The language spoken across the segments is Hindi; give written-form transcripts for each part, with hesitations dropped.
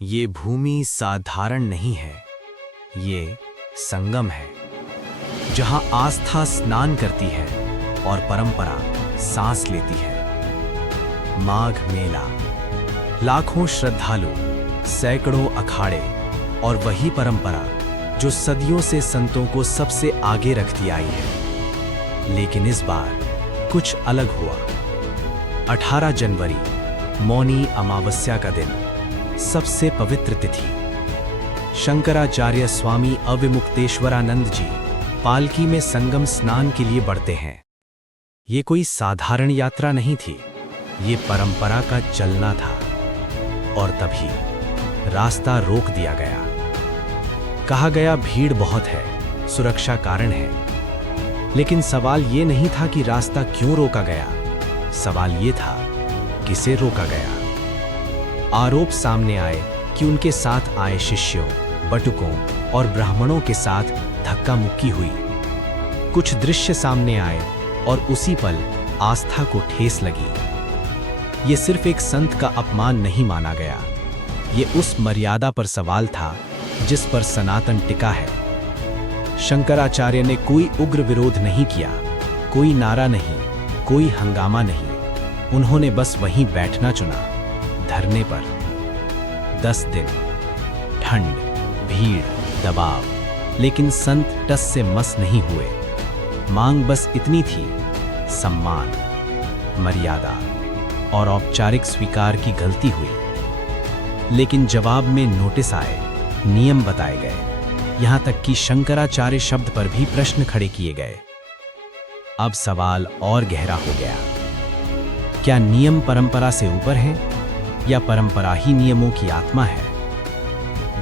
ये भूमि साधारण नहीं है, ये संगम है जहां आस्था स्नान करती है और परंपरा सांस लेती है। माघ मेला, लाखों श्रद्धालु, सैकड़ों अखाड़े और वही परंपरा जो सदियों से संतों को सबसे आगे रखती आई है। लेकिन इस बार कुछ अलग हुआ। 18 जनवरी, मौनी अमावस्या का दिन, सबसे पवित्र तिथि। शंकराचार्य स्वामी अविमुक्तेश्वरानंद जी पालकी में संगम स्नान के लिए बढ़ते हैं। ये कोई साधारण यात्रा नहीं थी, ये परंपरा का चलना था। और तभी रास्ता रोक दिया गया। कहा गया भीड़ बहुत है, सुरक्षा कारण है। लेकिन सवाल ये नहीं था कि रास्ता क्यों रोका गया, सवाल ये था किसे रोका गया। आरोप सामने आए कि उनके साथ आए शिष्यों, बटुकों और ब्राह्मणों के साथ धक्का मुक्की हुई। कुछ दृश्य सामने आए और उसी पल आस्था को ठेस लगी। ये सिर्फ एक संत का अपमान नहीं माना गया, ये उस मर्यादा पर सवाल था जिस पर सनातन टिका है। शंकराचार्य ने कोई उग्र विरोध नहीं किया, कोई नारा नहीं, कोई हंगामा नहीं। उन्होंने बस वहीं बैठना चुना, धरने पर। 10 दिन, ठंड, भीड़, दबाव, लेकिन संत टस से मस नहीं हुए। मांग बस इतनी थी, सम्मान, मर्यादा और औपचारिक स्वीकार की गलती हुई। लेकिन जवाब में नोटिस आए, नियम बताए गए, यहां तक कि शंकराचार्य शब्द पर भी प्रश्न खड़े किए गए। अब सवाल और गहरा हो गया। क्या नियम परंपरा से ऊपर है या परंपरा ही नियमों की आत्मा है?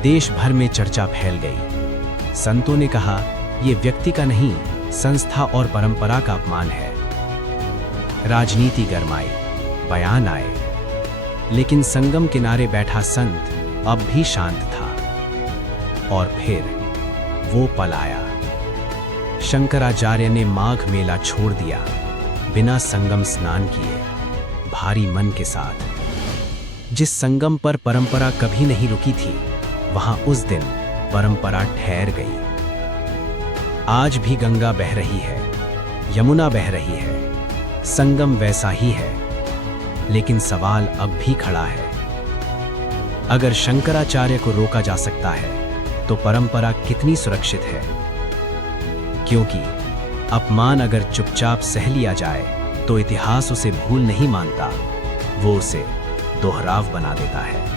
देश भर में चर्चा फैल गई। संतों ने कहा, यह व्यक्ति का नहीं, संस्था और परंपरा का अपमान है। राजनीति गरमाई, बयान आए, लेकिन संगम किनारे बैठा संत अब भी शांत था। और फिर वो पल आया। शंकराचार्य ने माघ मेला छोड़ दिया, बिना संगम स्नान किए, भारी मन के साथ। जिस संगम पर परंपरा कभी नहीं रुकी थी, वहां उस दिन परंपरा ठहर गई। आज भी गंगा बह रही है, यमुना बह रही है, संगम वैसा ही है। लेकिन सवाल अब भी खड़ा है, अगर शंकराचार्य को रोका जा सकता है तो परंपरा कितनी सुरक्षित है? क्योंकि अपमान अगर चुपचाप सह लिया जाए तो इतिहास उसे भूल नहीं मानता, वो उसे दोहराव बना देता है।